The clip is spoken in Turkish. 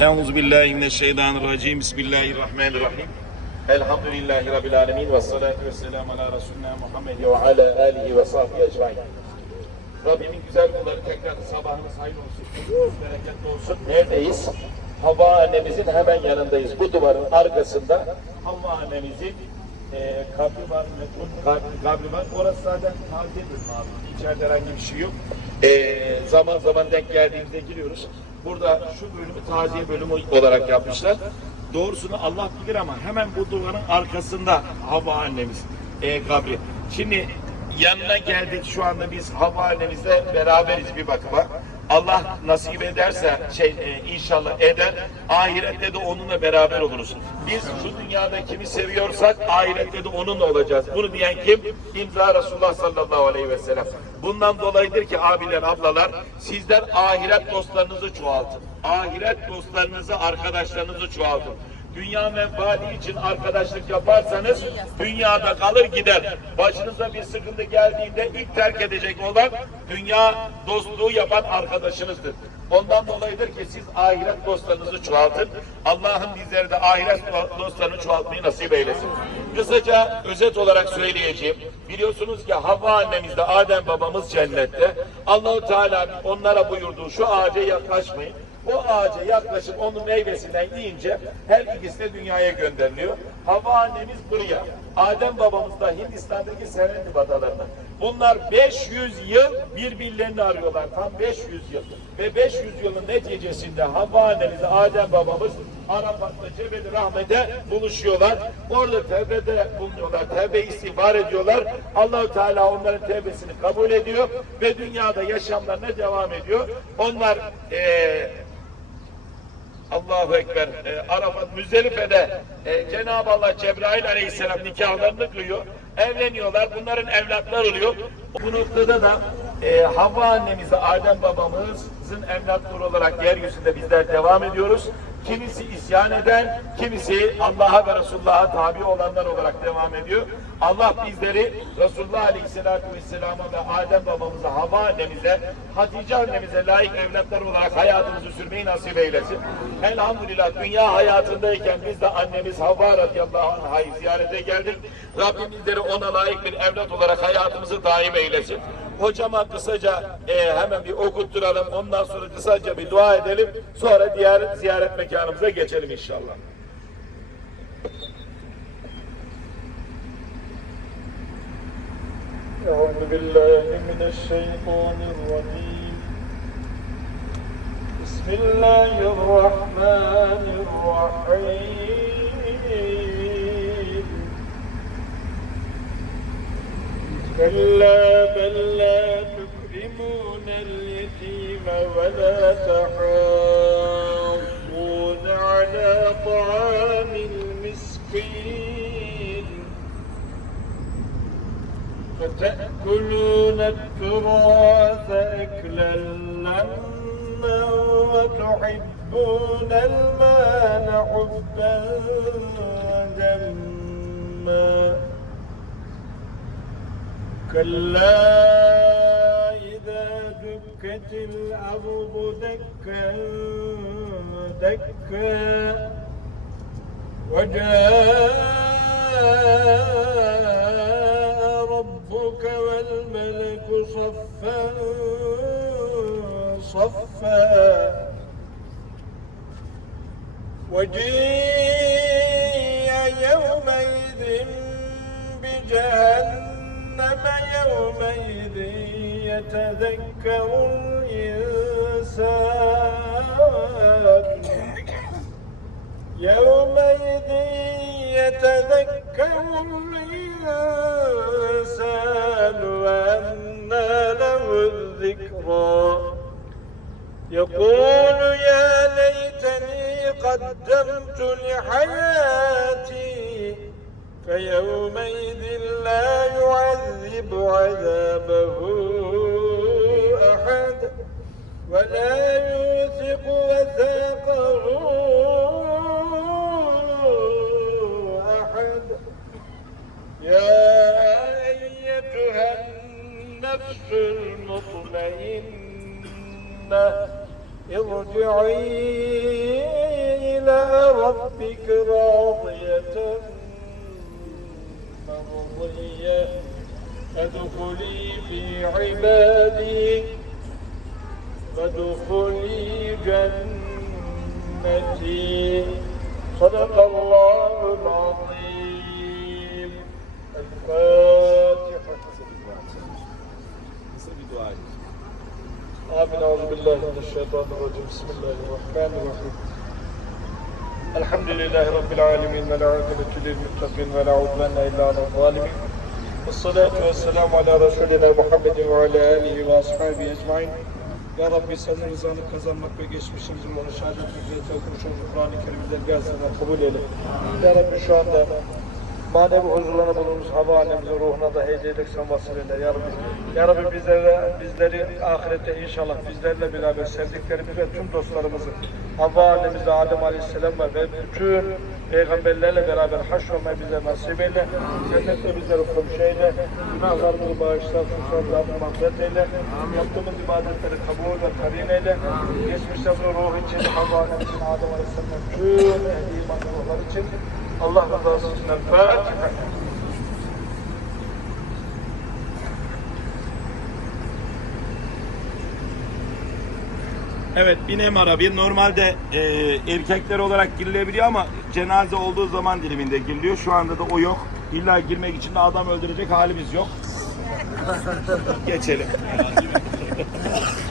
Euzu billahi mineşşeytanirracim. Bismillahirrahmanirrahim. Elhamdülillahi rabbil alamin ve salatu vesselam ala resulina Muhammed ve ala alihi ve sahbihi ecmaîn. Rabbimin güzel kulları tekrar sabahınız hayırlı olsun. Bereketli olsun. Neredeyiz? Havva annemizin hemen yanındayız. Bu duvarın arkasında Havva annemizin e, kabri var, metrun kabri, var. Orası zaten bölümü abi. İçeride herhangi bir şey yok. E, zaman zaman denk geldiğimizde giriyoruz. Burada şu bölümü taziye bölümü olarak yapmışlar. Doğrusunu Allah bilir ama hemen bu duvarın arkasında Havva annemiz e, kabri. Şimdi yanına geldik şu anda biz Havva annemizle beraberiz bir bakıma. Allah nasip ederse şey e, inşallah eder. Ahirette de onunla beraber oluruz. Biz şu dünyada kimi seviyorsak ahirette de onunla olacağız. Bunu diyen kim? İmza Resulullah sallallahu aleyhi ve sellem. Bundan dolayıdır ki abiler, ablalar sizler ahiret dostlarınızı çoğaltın. Ahiret dostlarınızı, arkadaşlarınızı çoğaltın. Dünya menfaati için arkadaşlık yaparsanız dünyada kalır gider. Başınıza bir sıkıntı geldiğinde ilk terk edecek olan dünya dostluğu yapan arkadaşınızdır. Ondan dolayıdır ki siz ahiret dostlarınızı çoğaltın. Allah'ın bizleri de ahiret dostlarını çoğaltmayı nasip eylesin. Kısaca özet olarak söyleyeceğim. Biliyorsunuz ki Havva annemizle Adem babamız cennette. Allahu Teala onlara buyurduğu şu ağaca yaklaşmayın. O ağaca yaklaşıp onun meyvesinden yiyince her ikisi de dünyaya gönderiliyor. Havva annemiz buraya. Adem babamız da Hindistan'daki Serendip adalarına. Bunlar 500 yıl birbirlerini arıyorlar. Tam 500 yıl. Ve 500 yılın neticesinde Havva annemizle Adem babamız Arafat'ta Cebeli Rahmet'e buluşuyorlar. Orada tevbede bulunuyorlar. Tevbe istiğfar ediyorlar. Allahu Teala onların tevbesini kabul ediyor ve dünyada yaşamlarına devam ediyor. Onlar eee Allahu Ekber. E, Arafat Müzdelife'de e, Cenab-ı Allah Cebrail Aleyhisselam nikahlarını kıyıyor. Evleniyorlar. Bunların evlatlar oluyor. Bu noktada da e, Havva annemize Adem babamızın evlatları olarak yeryüzünde bizler devam ediyoruz. Kimisi isyan eden, kimisi Allah'a ve Resulullah'a tabi olanlar olarak devam ediyor. Allah bizleri Resulullah Aleyhisselatü Vesselam'a ve Adem babamıza, Havva annemize, Hatice annemize layık evlatlar olarak hayatımızı sürmeyi nasip eylesin. Elhamdülillah dünya hayatındayken biz de annemiz Havva radıyallahu anh'ı ziyarete geldik. Rabbim bizleri ona layık bir evlat olarak hayatımızı daim eylesin. Hocama kısaca e, hemen bir okutturalım. Ondan sonra kısaca bir dua edelim. Sonra diğer ziyaret mekanımıza geçelim inşallah. أعوذ بالله من الشيطان الرجيم بسم الله الرحمن الرحيم كلا بل ولا تحاضون على طعام المسكين فتأكلون التراث أكلا لما وتحبون المال حبا جما كلا دكت الأرض دكا دكا وجاء ربك والملك صفا صفا. وجيء يومئذ بجهنم. يومئذ يتذكر الإنسان. يومئذ يتذكر الإنسان وأنى له الذكرى. يقول يا ليتني قدمت لحياتي فيومئذ لا يعذب عذابه أحد ولا يوثق وثاقه أحد. يا أيتها النفس المطمئنة ارجعي ربك راضية. مرضية فادخلي في عبادي. فادخلي جنتي. صدق الله العظيم. الفاتحة. آمين. أعوذ بالله من الشيطان الرجيم. بسم الله الرحمن الرحيم. Elhamdülillahi Rabbil alemin ve la akıbetü lil muttakin ve la udvenne illa ala zalimin. Vessalatu vesselamu ala Resulina Muhammedin ve ala alihi ve ashabi ecmain. Ya Rabbi senin rızanı kazanmak ve geçmişimizin onu şahit etmekle okumuş olduğu Kur'an-ı Kerim'den bir kabul eyle. Ya Rabbi şu anda manevi huzurlarına bulunmuş hava annemize ruhuna da heyecelik sen vasıl eyle ya Rabbi. Ya Rabbi bizlere, bizleri ahirette inşallah bizlerle beraber sevdiklerimiz ve tüm dostlarımızı Havva annemize Adem Aleyhisselam'la ve bütün peygamberlerle beraber haşr olmayı bize nasip eyle. Cennette bizleri komşu eyle. Günahlarımızı bağışla, suçlarımızı mağfiret eyle. Yaptığımız ibadetleri kabul ve karin eyle. Geçmişlerimizin ruhu için Havva annemizin Adem Aleyhisselam'la tüm ehli iman için Allah için El Fatiha. Evet bir nemara bir normalde e, erkekler olarak girilebiliyor ama cenaze olduğu zaman diliminde giriliyor. Şu anda da o yok. İlla girmek için de adam öldürecek halimiz yok. Geçelim.